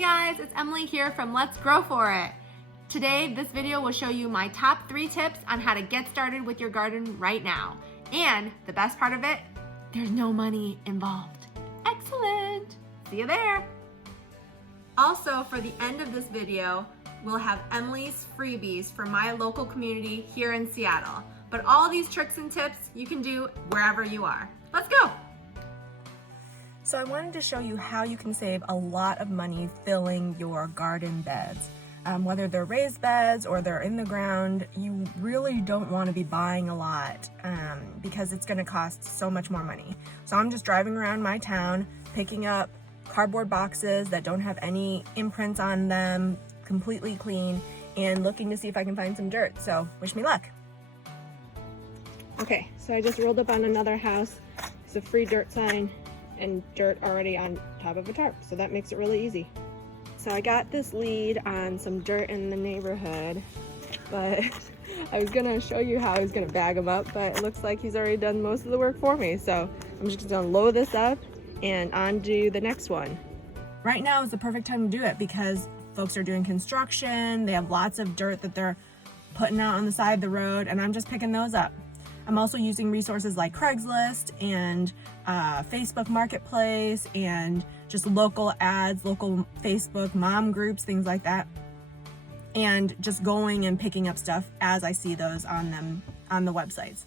guys, it's Emily here from Let's Grow For It. Today, this video will show you my top 3 tips on how to get started with your garden right now. And the best part of it, there's no money involved. Excellent! See you there! Also, for the end of this video, we'll have Emily's freebies for my local community here in Seattle. But all these tricks and tips you can do wherever you are. Let's go! So I wanted to show you how you can save a lot of money filling your garden beds. Whether they're raised beds or they're in the ground, you really don't want to be buying a lot because it's going to cost so much more money. So I'm just driving around my town, picking up cardboard boxes that don't have any imprints on them, completely clean, and looking to see if I can find some dirt. So wish me luck. Okay, so I just rolled up on another house. It's a free dirt sign and dirt already on top of a tarp, so that makes it really easy. So I got this lead on some dirt in the neighborhood, but I was gonna show you how I was gonna bag them up, but it looks like he's already done most of the work for me. So I'm just gonna load this up and on to the next one. Right now is the perfect time to do it because folks are doing construction, they have lots of dirt that they're putting out on the side of the road, and I'm just picking those up. I'm also using resources like Craigslist and Facebook Marketplace and just local ads, local Facebook mom groups, things like that. And just going and picking up stuff as I see those on the websites.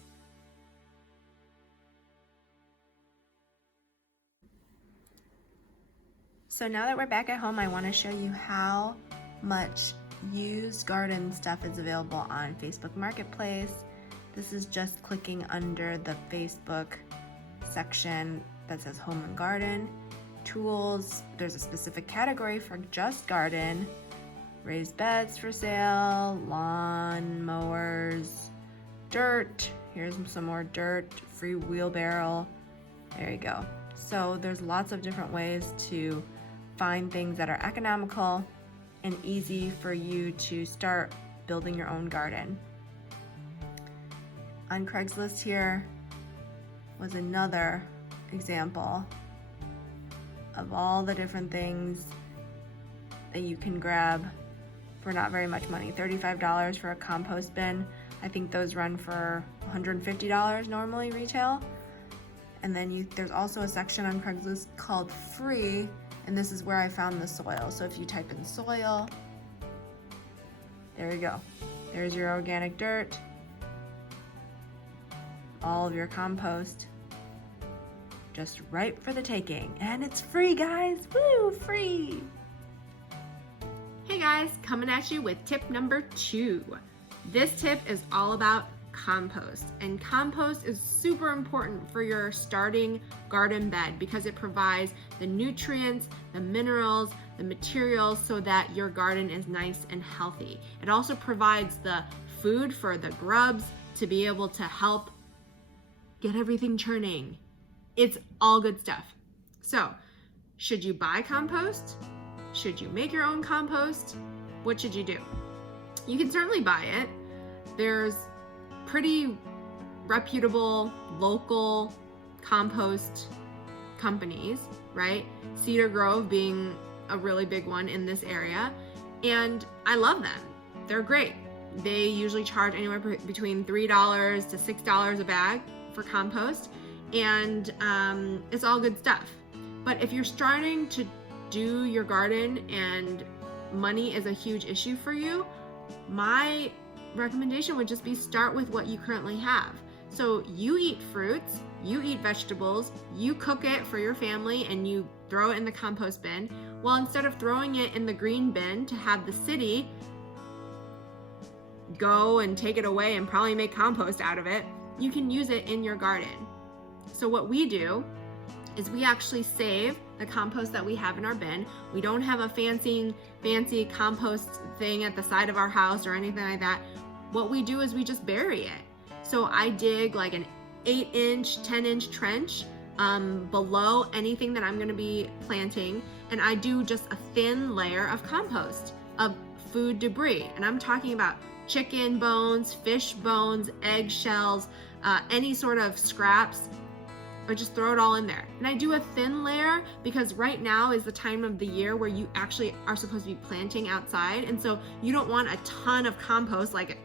So now that we're back at home, I want to show you how much used garden stuff is available on Facebook Marketplace. This is just clicking under the Facebook section that says Home and Garden. Tools, there's a specific category for just garden. Raised beds for sale, lawn mowers, dirt. Here's some more dirt, free wheelbarrow. There you go. So there's lots of different ways to find things that are economical and easy for you to start building your own garden. On Craigslist here was another example of all the different things that you can grab for not very much money. $35 for a compost bin. I think those run for $150 normally retail. And then there's also a section on Craigslist called free, and this is where I found the soil. So if you type in soil, there you go. There's your organic dirt, all of your compost, just right for the taking. And it's free, guys. Woo, free. Hey guys, coming at you with tip number 2. This tip is all about compost, and compost is super important for your starting garden bed because it provides the nutrients, the minerals, the materials so that your garden is nice and healthy. It also provides the food for the grubs to be able to help get everything churning. It's all good stuff. So, should you buy compost? Should you make your own compost? What should you do? You can certainly buy it. There's pretty reputable local compost companies, right? Cedar Grove being a really big one in this area, and I love them. They're great. They usually charge anywhere between $3 to $6 a bag for compost, and it's all good stuff. But if you're starting to do your garden and money is a huge issue for you, my recommendation would just be start with what you currently have. So you eat fruits, you eat vegetables, you cook it for your family and you throw it in the compost bin. Well, instead of throwing it in the green bin to have the city go and take it away and probably make compost out of it, you can use it in your garden. So what we do is we actually save the compost that we have in our bin. We don't have a fancy compost thing at the side of our house or anything like that. What we do is we just bury it. So I dig like an 8-inch, 10-inch trench below anything that I'm gonna be planting, and I do just a thin layer of compost, of food debris. And I'm talking about chicken bones, fish bones, egg shells, any sort of scraps, or just throw it all in there. And I do a thin layer because right now is the time of the year where you actually are supposed to be planting outside. And so you don't want a ton of compost, like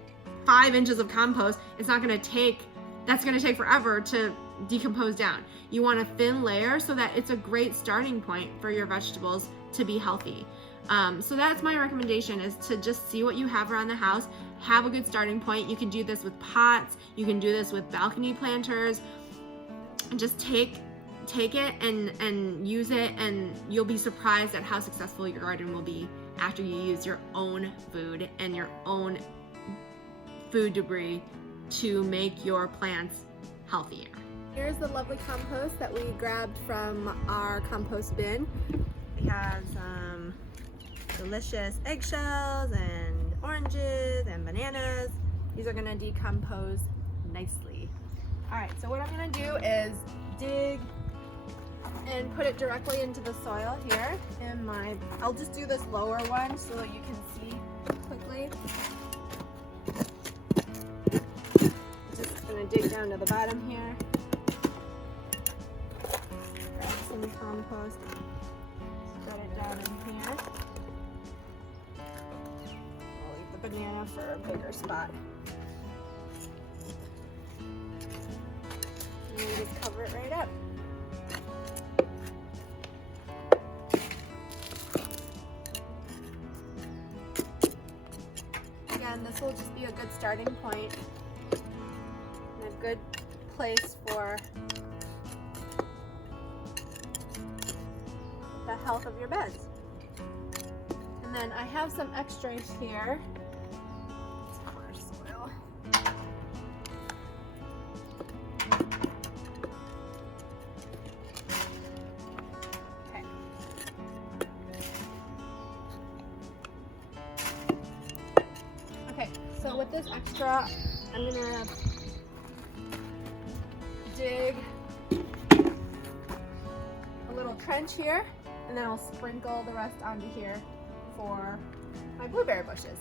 5 inches of compost. It's not gonna take, that's gonna take forever to decompose down. You want a thin layer so that it's a great starting point for your vegetables to be healthy. So that's my recommendation, is to just see what you have around the house, have a good starting point. You can do this with pots, you can do this with balcony planters, and just take it and use it, and you'll be surprised at how successful your garden will be after you use your own food and your own food debris to make your plants healthier. Here's the lovely compost that we grabbed from our compost bin. We have some delicious eggshells and oranges and bananas. These are gonna decompose nicely. All right, so what I'm gonna do is dig and put it directly into the soil here in my, I'll just do this lower one so that you can see quickly. Just gonna dig down to the bottom here. Grab some compost, spread it down in here. I'll leave the banana for a bigger spot. And we just cover it right up. Again, this will just be a good starting point and a good place for the health of your beds. And then I have some extras here. Some more soil. Okay. Okay, so with this extra, I'm gonna dig a little trench here, and then I'll sprinkle the rest onto here for my blueberry bushes.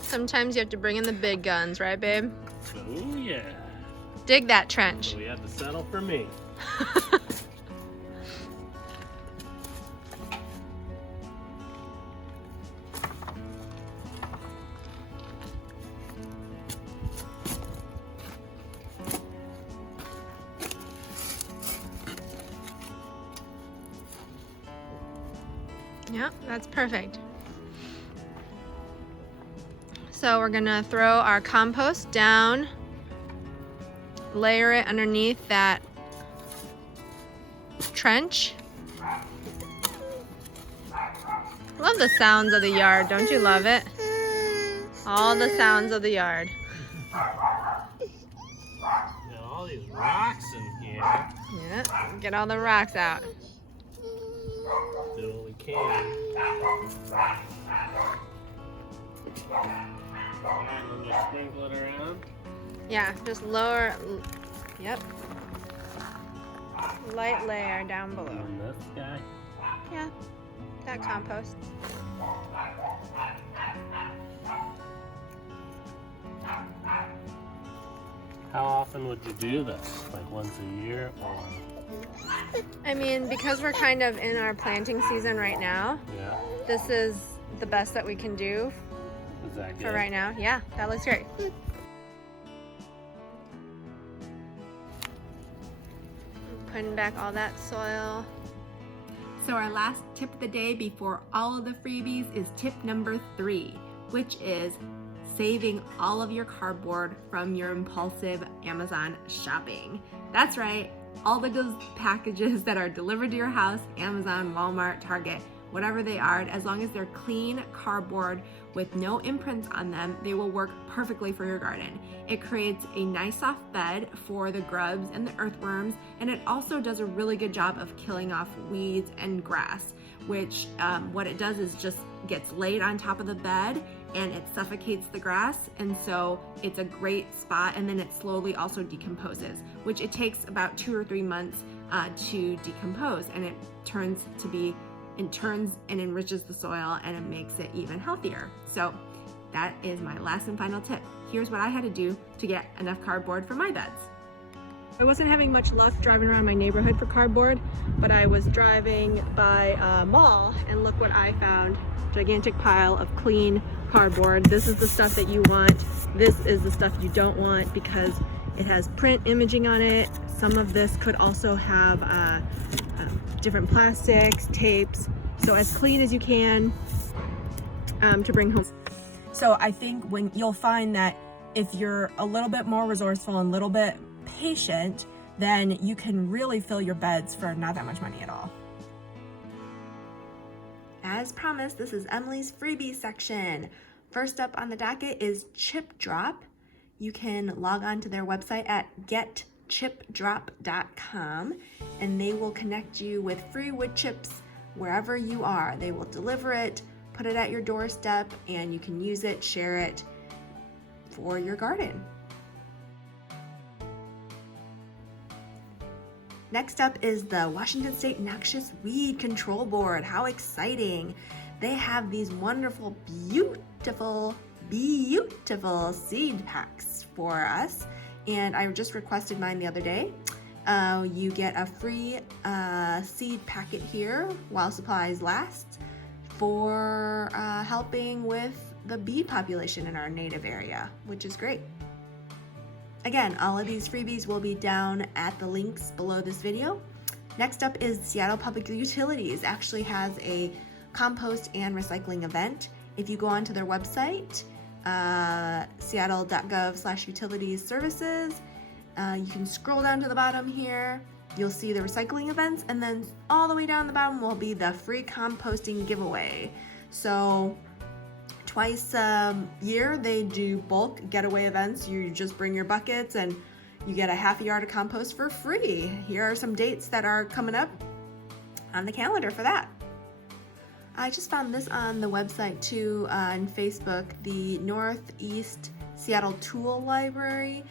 Sometimes you have to bring in the big guns, right, babe? Oh yeah. Dig that trench. So we had to settle for me. Yeah, that's perfect. So we're gonna throw our compost down, layer it underneath that trench. Love the sounds of the yard, don't you love it? All the sounds of the yard. Got all these rocks in here. Yeah, get all the rocks out. Do what we can. And then just sprinkle it around. Yeah, just lower, yep. Light layer down below. And this guy. Yeah, that compost. How often would you do this? Like once a year or? I mean, because we're kind of in our planting season right now, Yeah. this is the best that we can do Is that good? for right now. Yeah, that looks great. Putting back all that soil. So our last tip of the day before all of the freebies is tip number 3, which is saving all of your cardboard from your impulsive Amazon shopping. That's right, all those packages that are delivered to your house, Amazon, Walmart, Target, whatever they are, as long as they're clean cardboard with no imprints on them, they will work perfectly for your garden. It creates a nice soft bed for the grubs and the earthworms, and it also does a really good job of killing off weeds and grass, which what it does is just gets laid on top of the bed and it suffocates the grass, and so it's a great spot, and then it slowly also decomposes, which it takes about 2 or 3 months to decompose, and it turns and enriches the soil, and it makes it even healthier. So that is my last and final tip. Here's what I had to do to get enough cardboard for my beds. I wasn't having much luck driving around my neighborhood for cardboard, but I was driving by a mall and look what I found. Gigantic pile of clean cardboard. This is the stuff that you want. This is the stuff you don't want because it has print imaging on it. Some of this could also have different plastics, tapes. So as clean as you can to bring home. So I think when you'll find that if you're a little bit more resourceful and a little bit patient, then you can really fill your beds for not that much money at all. As promised, this is Emily's freebie section. First up on the docket is Chip Drop. You can log on to their website at getchipdrop.com and they will connect you with free wood chips wherever you are. They will deliver it, put it at your doorstep, and you can use it, share it for your garden. Next up is the Washington State Noxious Weed Control Board. How exciting! They have these wonderful, beautiful seed packs for us, and I just requested mine the other day. You get a free seed packet here while supplies last for helping with the bee population in our native area, which is great. Again, all of these freebies will be down at the links below this video. Next up is Seattle Public Utilities actually has a compost and recycling event. If you go onto their website, seattle.gov/utilities services, you can scroll down to the bottom here. You'll see the recycling events, and then all the way down the bottom will be the free composting giveaway. So twice a year they do bulk getaway events. You just bring your buckets and you get a half a yard of compost for free. Here are some dates that are coming up on the calendar for that. I just found this on the website too, on Facebook. The Northeast Seattle Tool Library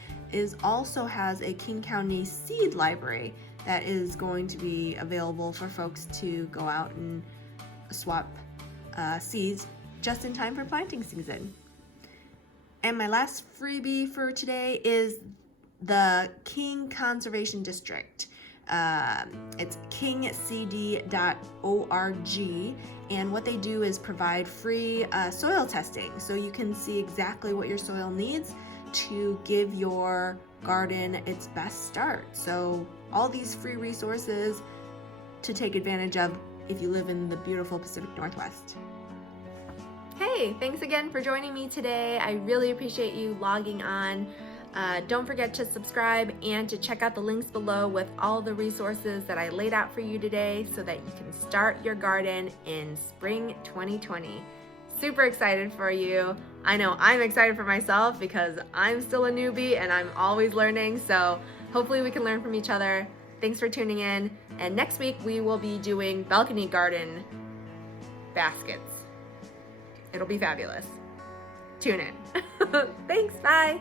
also has a King County Seed Library that is going to be available for folks to go out and swap seeds just in time for planting season. And my last freebie for today is the King Conservation District. It's kingcd.org, and what they do is provide free soil testing, so you can see exactly what your soil needs to give your garden its best start. So all these free resources to take advantage of if you live in the beautiful Pacific Northwest. Hey, thanks again for joining me today. I really appreciate you logging on. Don't forget to subscribe and to check out the links below with all the resources that I laid out for you today so that you can start your garden in spring 2020. Super excited for you. I know I'm excited for myself because I'm still a newbie and I'm always learning, so hopefully we can learn from each other. Thanks for tuning in, and next week we will be doing balcony garden baskets. It'll be fabulous. Tune in. Thanks, bye.